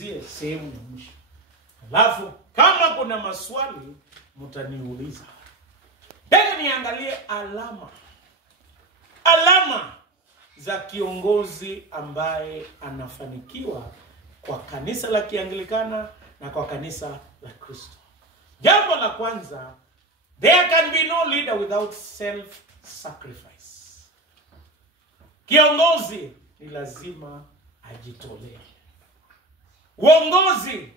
tumalizie sehemu ya mwisho. Alafu kama kuna maswali mtaniuliza. Hebu niangalie alama za kiongozi ambaye anafanikiwa kwa kanisa la Kianglikana na kwa kanisa la Kristo. Jambo la kwanza, there can be no leader without self-sacrifice. Kiongozi ni lazima ajitolee. Uongozi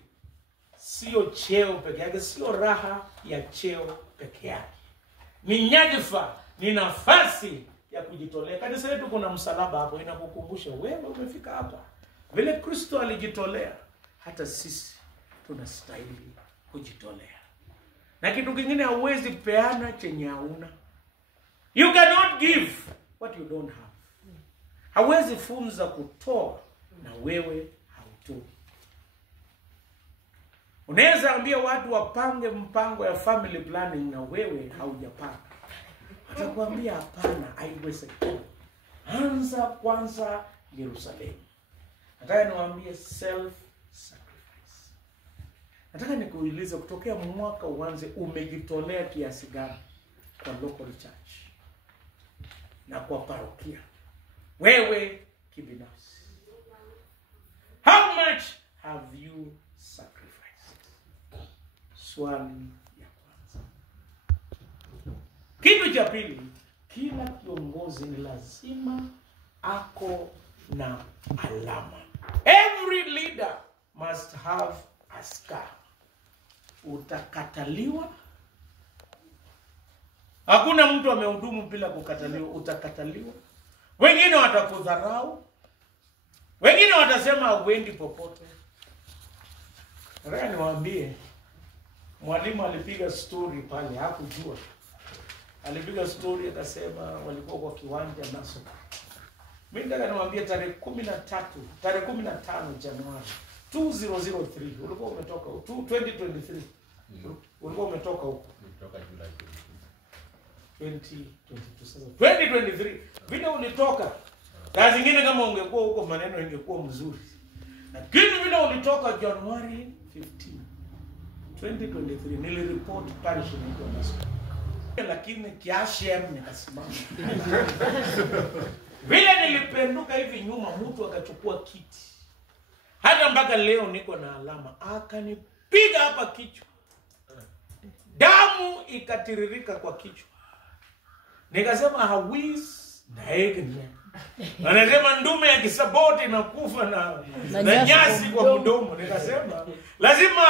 sio cheo peke yake, sio raha ya cheo peke yake. Ni nyadhifa, ni nafasi ya kujitolea. Kanisa letu kuna msalaba hapo, inakukumbusha wewe umefika hapa. Vile Kristo alijitolea, hata sisi tunastahili kujitolea. Na kitu kingine, hauwezi peana chenye hauna. You cannot give what you don't have. Hauwezi funza kutoa na wewe hautoi. Unaweza ambia watu wapange mpango ya family planning na wewe haujapanga. Atakwambia hapana, haiwezekani. Anza kwanza Yerusalemu. Nataka niwaambie self-sacrifice. Nataka nikuulize, kutokea mwaka uanze umejitolea kiasi gani kwa local church na kwa parokia? Wewe kibinafsi. How much have you sacrificed? Swali ya kwanza. Kitu cha pili, kila kiongozi ni lazima ako na alama. Every leader must have a scar. Utakataliwa. Hakuna mtu amehudumu bila kukataliwa. Utakataliwa. Wengine watakudharau. Wengine watasema huendi popote. Nataka niwaambie, mwalimu alipiga story pale, hakujua. Alipiga story akasema walikuwa kwa kiwanja naso. Mimi nataka niwaambie tarehe 15 Januari 2003 ulikuwa umetoka 2023. Ulikuwa umetoka huko. Kutoka Julai 2022 sasa. 2023 vile ulitoka. Kazi nyingine kama ungekuwa huko maneno ingekuwa mzuri. Lakini vile ulitoka Januari 15 2023 nilireport parish inaitwa Naso. Lakini kiashem nikasimama. Vile nilipenduka hivi nyuma, mtu akachukua kiti. Hata mpaka leo niko na alama. Akanipiga hapa kichwa. Damu ikatiririka kwa kichwa. Nikasema hawis daegene. Anasema ndume ya kisaboti inakufa na nyasi kwa mdomo. Nikasema lazima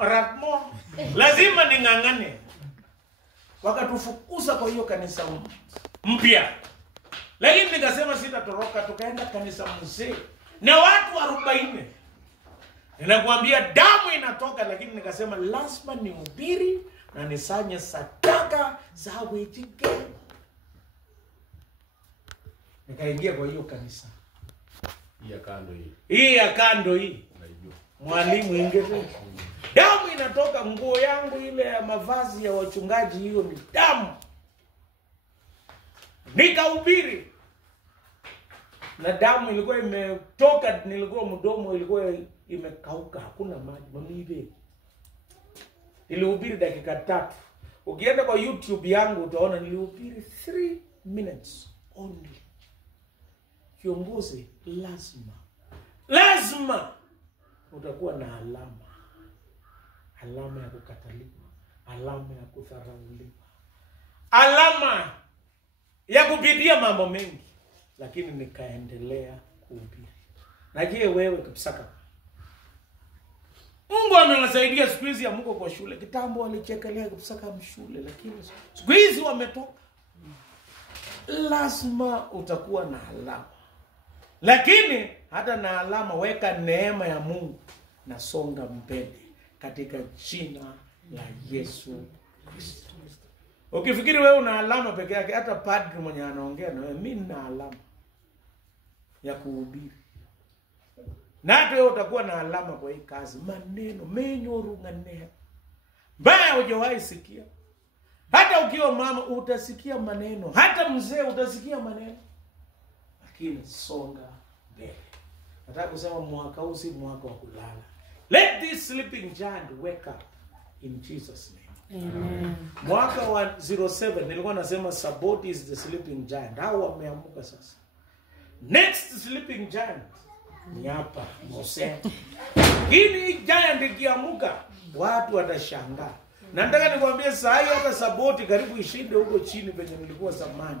ratmo, lazima ningangane. Wakatufukuza kwa hiyo kanisa mpya. Lakini nikasema sitatoroka, tukaenda kanisa mzee na watu 40. Ninakuambia damu inatoka, lakini nikasema lazima nihubiri na nisanye sadaka za wejike. Nikaingia kwa hiyo kanisa. Hii ya kando hii. Mwalimu ingeze. Damu inatoka, nguo yangu ile ya mavazi ya wachungaji hiyo ni damu. Nikahubiri. Na damu ilikuwa imetoka, nilikuwa mdomo ilikuwa imekauka, hakuna maji. Mamibe. Nilihubiri dakika 3. Ukienda kwa YouTube yangu utaona nilihubiri 3 minutes only. Kiongozi lazima utakuwa na alama ya kukataliwa, alama ya kudharauliwa, alama ya kupitia mambo mengi, lakini nikaendelea kuhubiri. Na je, wewe kabisa? Mungu amenisaidia siku hizi ya Mungu kwa shule. Kitambo walichekelea kabisa kama shule, lakini siku hizi wametoka. Lazima utakuwa na alama. Lakini hata na alama weka neema ya Mungu na songa mbele katika jina la Yesu Kristo. Ukifikiri wewe una alama peke yake, hata padri mwenye anaongea na wewe, mimi nina alama ya kuhubiri. Na hata wewe utakuwa na alama kwa hii kazi. Maneno menyoru ngane. Mbaya hujawahi sikia. Hata ukiwa mama utasikia maneno, hata mzee utasikia maneno. Lakini songa mbele. Nataka kusema mwaka huu si mwaka wa kulala. Let this sleeping giant wake up in Jesus name. Amen. Mwaka wa 07 nilikuwa nasema Sabot is the sleeping giant. Hao wameamuka sasa. Next sleeping giant ni hapa Mose. Hii giant ikiamuka watu watashangaa. Na nataka nikwambie saa hii hata Saboti karibu ishinde huko chini penye nilikuwa zamani.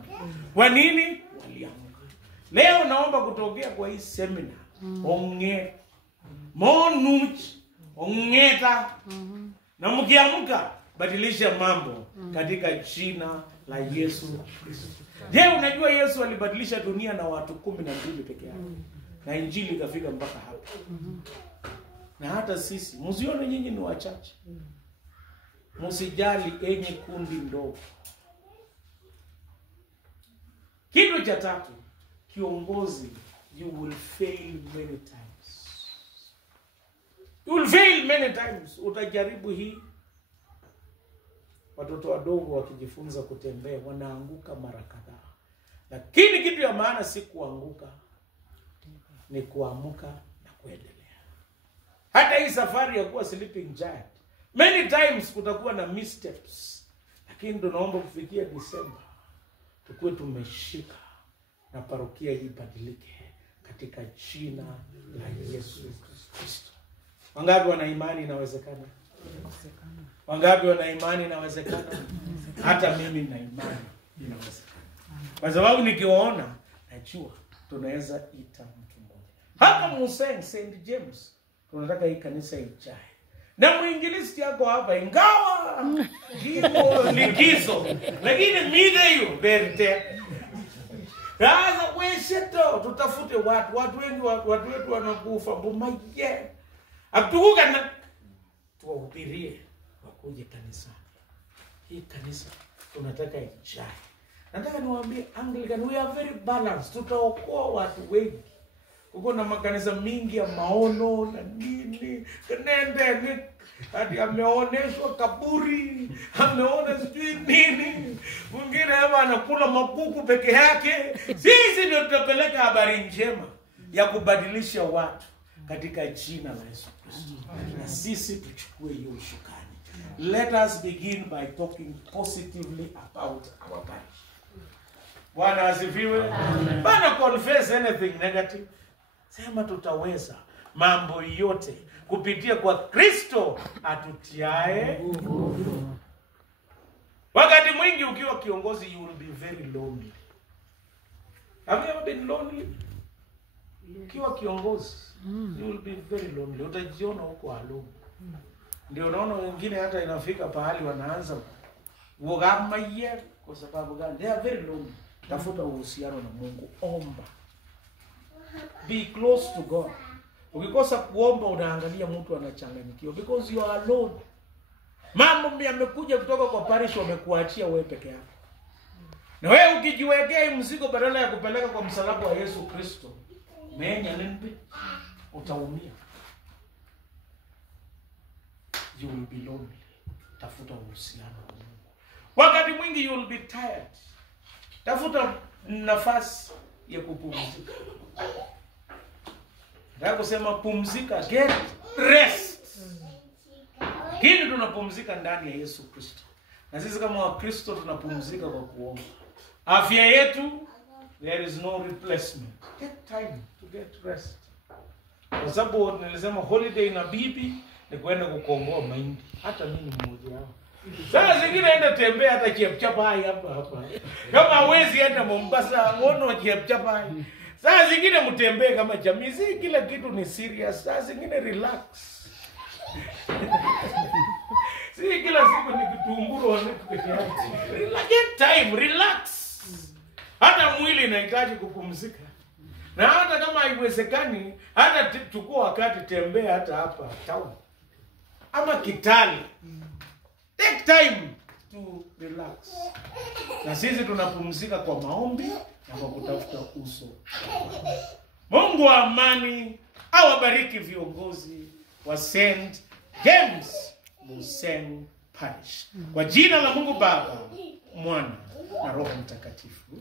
Kwa nini? Waliamuka. Leo naomba kutokea kwa hii seminar. Onge monuch ongeta na mkiamka badilisha mambo katika jina la Yesu Kristo. Je, unajua Yesu alibadilisha dunia na watu 12 peke yake. Na injili ikafika mpaka hapa. Na hata sisi msione nyinyi ni wachache. Msijali enye kundi ndogo. Kitu cha tatu, kiongozi, you will fail many times. You will fail many times. Utajaribu hii. Watoto wadogo wakijifunza kutembea wanaanguka mara kadhaa. Lakini kitu ya maana si kuanguka, ni kuamuka na kuendelea. Hata hii safari ya kuwa sleeping giant, many times kutakuwa na missteps. Lakini tunaomba kufikia Disemba tukue tumeshika na parokia hii badilike katika jina la Yesu Kristo. Wangapi wana imani inawezekana? Wangapi wana imani inawezekana? Hata mimi na imani inawezekana. Kwa sababu nikiwaona najua tunaweza ita mtu mmoja. Hapa Musen St. James tunataka hii kanisa ijae. Na mwinjilisti yako hapa ingawa himo likizo, lakini mide hiyo berite. Sasa wewe tutafute watu wengi watu wetu wanakufa bumaye. Atukuka na tuwahubirie wakuje kanisani. Hii kanisa tunataka ijae. Nataka niwaambie Anglican we are very balanced. Tutaokoa watu wengi. Uko na makanisa mingi ya maono na nini. Nende hadi ameoneshwa kaburi, ameona sijui nini. Mwingine hapa anakula makuku peke yake. Sisi ndio tutapeleka habari njema ya kubadilisha watu katika jina la Yesu Kristo. Na sisi tuchukue hiyo ushukani. Let us begin by talking positively about our parish. Bwana asifiwe. Bana confess anything negative. Sema tutaweza mambo yote kupitia kwa Kristo atutiae nguvu. Wakati mwingi ukiwa kiongozi you will be very lonely. Have you ever been lonely? Ukiwa kiongozi you will be very lonely. Utajiona huko alone. Ndio unaona wengine hata inafika pahali wanaanza kuogamaye kwa sababu gani? They are very lonely. Tafuta uhusiano na Mungu, omba. Be close to God. Ukikosa kuomba unaangalia mtu anachanganyikiwa because you are alone. Mambo yamekuja kutoka kwa parish wamekuachia wewe peke yako. Na wewe ukijiwekea mzigo badala ya kupeleka kwa msalaba wa Yesu Kristo, menya nini? Utaumia. You will be lonely. Tafuta uhusiano na Mungu. Wakati mwingi you will be tired. Tafuta nafasi ya kupumzika. Nataka kusema pumzika, get rest. Hili tunapumzika ndani ya Yesu Kristo. Na sisi kama Wakristo tunapumzika kwa kuomba. Afya yetu, there is no replacement. Get time to get rest. Kwa sababu nilisema holiday na bibi ni kwenda kukomboa mahindi. Hata mimi mmoja wao. Sasa zingine enda tembea hata Chepchapai hapa. Kama hawezi enda Mombasa, ngono Chepchapai. Sasa zingine mtembee kama jamii. Si kila kitu ni serious. Sasa zingine relax. Si kila siku ni kitumburo peke yake. Get time, relax. Hata mwili inahitaji kupumzika. Na hata kama haiwezekani, hata chukua wakati tembea hata hapa town. Ama Kitale. Take time to relax. Na sisi tunapumzika kwa maombi na kwa kutafuta uso. Mungu wa amani awabariki viongozi wa St. James Musen Parish. Kwa jina la Mungu Baba, Mwana na Roho Mtakatifu.